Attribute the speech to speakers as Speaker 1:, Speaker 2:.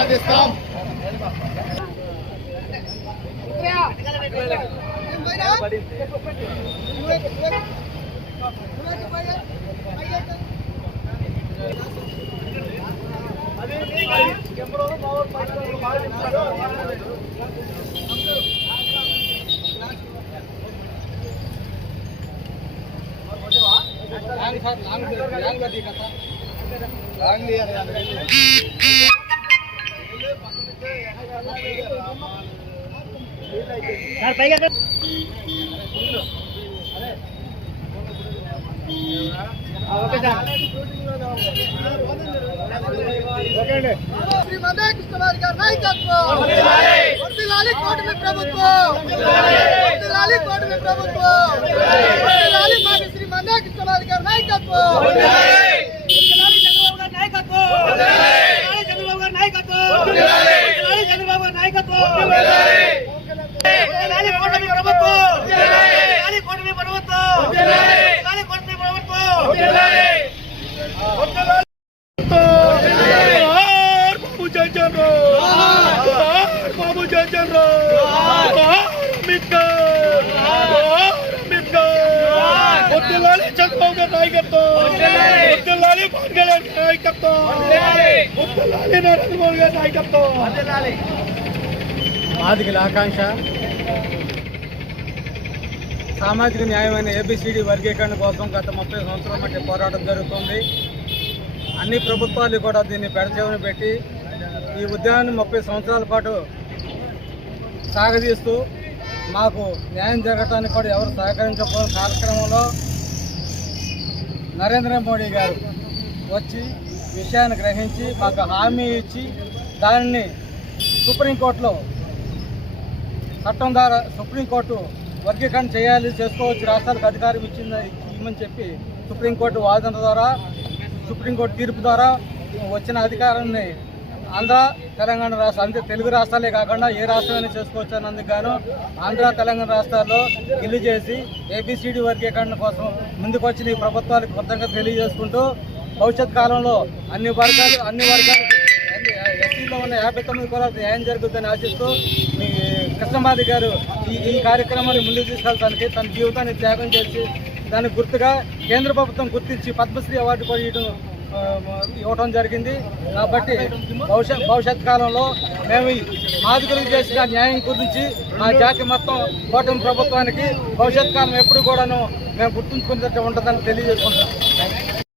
Speaker 1: ఆరాధిస్తాం long long long long
Speaker 2: Shri మందాకృష్ణవారి గారి నాయకత్వం కూటమి ప్రభుత్వం వర్ధిల్లాలి కూటమి ప్రభుత్వం వర్ధిల్లాలి మాజీ శ్రీ గారి నాయకత్వం వర్ధిల్లాలి చంద్రబాబు గారి నాయకత్వం వర్ధిల్లాలి చంద్రబాబు గారి నాయకత్వం వర్ధిల్లాలి చంద్రబాబు గారి నాయకత్వం వర్ధిల్లాలి కూటమి ప్రభుత్వం వర్ధిల్లాలి కూటమి ప్రభుత్వం వర్ధిల్లాలి కూటమి ప్రభుత్వం
Speaker 1: బాబు జగన్ బాబు జగన్ అంబేద్కర్. అంబేద్కర్. వద్దులాలి చంద్రబాబు గారి నాయకత్వం. వద్దులాలి పవన్ కళ్యాణ్ గారి నాయకత్వం. వద్దులాలి నరేంద్ర మోడీ గారి నాయకత్వం.
Speaker 3: మాదిగల ఆకాంక్ష. సామాజిక న్యాయమైన ఏబిసిడి వర్గీకరణ కోసం గత ముప్పై సంవత్సరాల మధ్య పోరాటం జరుగుతుంది. అన్ని ప్రభుత్వాలు కూడా దీన్ని పెడచెవిన పెట్టి ఈ ఉద్యానాన్ని ముప్పై సంవత్సరాల పాటు సాగదీస్తూ మాకు న్యాయం జరగటానికి కూడా ఎవరు సహకరించకపోయిన కార్యక్రమంలో నరేంద్ర మోడీ గారు వచ్చి విషయాన్ని గ్రహించి మాకు హామీ ఇచ్చి దానిని సుప్రీంకోర్టులో చట్టం ద్వారా సుప్రీంకోర్టు వర్గీకరణ చేయాలి చేసుకోవచ్చు రాష్ట్రాలకు అధికారం ఇచ్చింది ఇవ్వమని చెప్పి సుప్రీంకోర్టు వాదన ద్వారా సుప్రీంకోర్టు తీర్పు ద్వారా వచ్చిన అధికారాన్ని ఆంధ్ర తెలంగాణ రాష్ట్ర అంతే తెలుగు రాష్ట్రాలే కాకుండా ఏ రాష్ట్రమైనా చేసుకోవచ్చు అన్నందుకు గాను ఆంధ్ర తెలంగాణ రాష్ట్రాల్లో గిల్లు చేసి ఏబిసిడి వర్గీకరణ కోసం ముందుకొచ్చిన ఈ ప్రభుత్వాలకు కొత్తగా తెలియజేసుకుంటూ భవిష్యత్ కాలంలో అన్ని వర్గాలు అన్ని వర్గాలు ఎస్సీలో ఉన్న యాభై తొమ్మిది కులాలకు న్యాయం జరుగుతుందని ఆశిస్తూ మీ కృష్ణమాది గారు ఈ ఈ కార్యక్రమాన్ని ముందుకు తీసుకెళ్ళడానికి తన జీవితాన్ని త్యాగం చేసి దానికి గుర్తుగా కేంద్ర ప్రభుత్వం గుర్తించి పద్మశ్రీ అవార్డు కూడా ఇవ్వటం జరిగింది. కాబట్టి భవిష్యత్ భవిష్యత్ కాలంలో మేము ఈ చేసిన న్యాయం గురించి మా జాతి మొత్తం కూటమి ప్రభుత్వానికి భవిష్యత్ కాలం ఎప్పుడు కూడాను మేము గుర్తుంచుకునేటట్టు ఉంటుందని తెలియజేసుకుంటాం